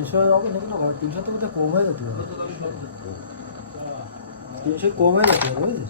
300 হবে নাকি না 300 তো কম হয়ে যেতে পারে 300 কম হয়ে যেতে পারে বুঝলি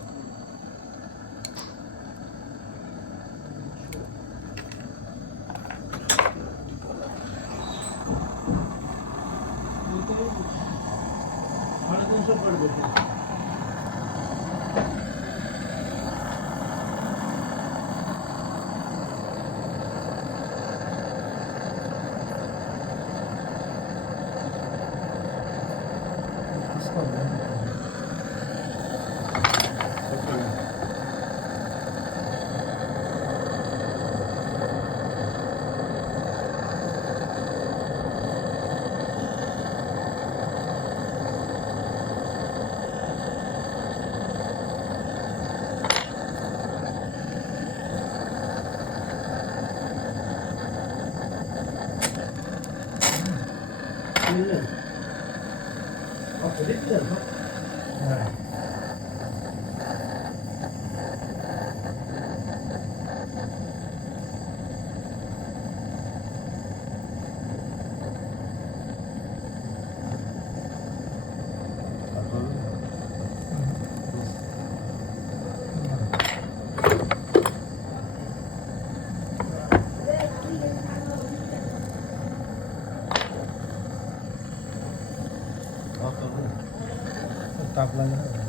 ताप लग रहा है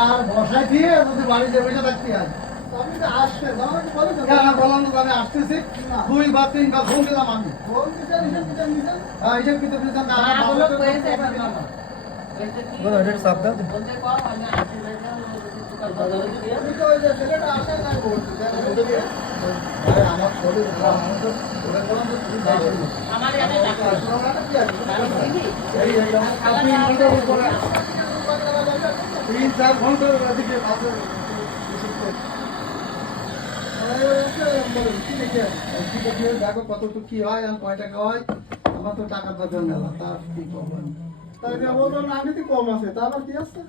আর বসাই দিয়ে যদি বাড়িতে বসে থাকতে হয় আমি তো আসছে আমাকে বলে তো না বললাম তো আমি আসতেছি 2 বা 3 বা ফোন দিলাম আমি ফোন দিতে নিছেন হ্যাঁ হিসাব কিতাব দিছেন না বলো কইছে বলো এটা সাপ দাও বলতে কও আমি আসি না আমি তো ওই যে ছেলেটা আসে না বলতে আরে আমার ছোটে আমার তো ওরা বললাম তো তুমি যাই করো আমার এখানে টাকা প্রোগ্রামটা কি আছে এই আপনি মিটার উপরে 3-4 ঘন্টা এদিকে বাসে দেখো কতটুকু কি হয় আর কয় টাকা হয় আমার তো টাকার দরকার মেলা তার কি করবেন তাই ওজন আগেতে কম আছে তারপর কি আছে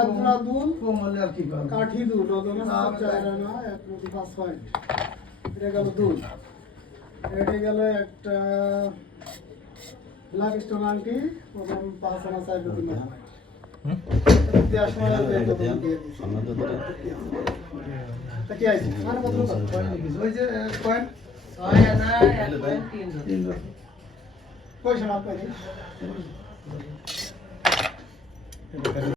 এক জোড়া দুল কম হলে আর কি করবেন কাঠি দুল ওজনে সব চাইরা না 1.5 পয়েন্ট এটা গেল দুল এটা গেল একটা ব্ল্যাক স্টোন আংটি ওজন 5 আনা চাই দিতে না দেওয়ার সময় তা কি আছে আর কত ওই যে পয়েন্ট 6 আনা 1.3 পয়সা না পাই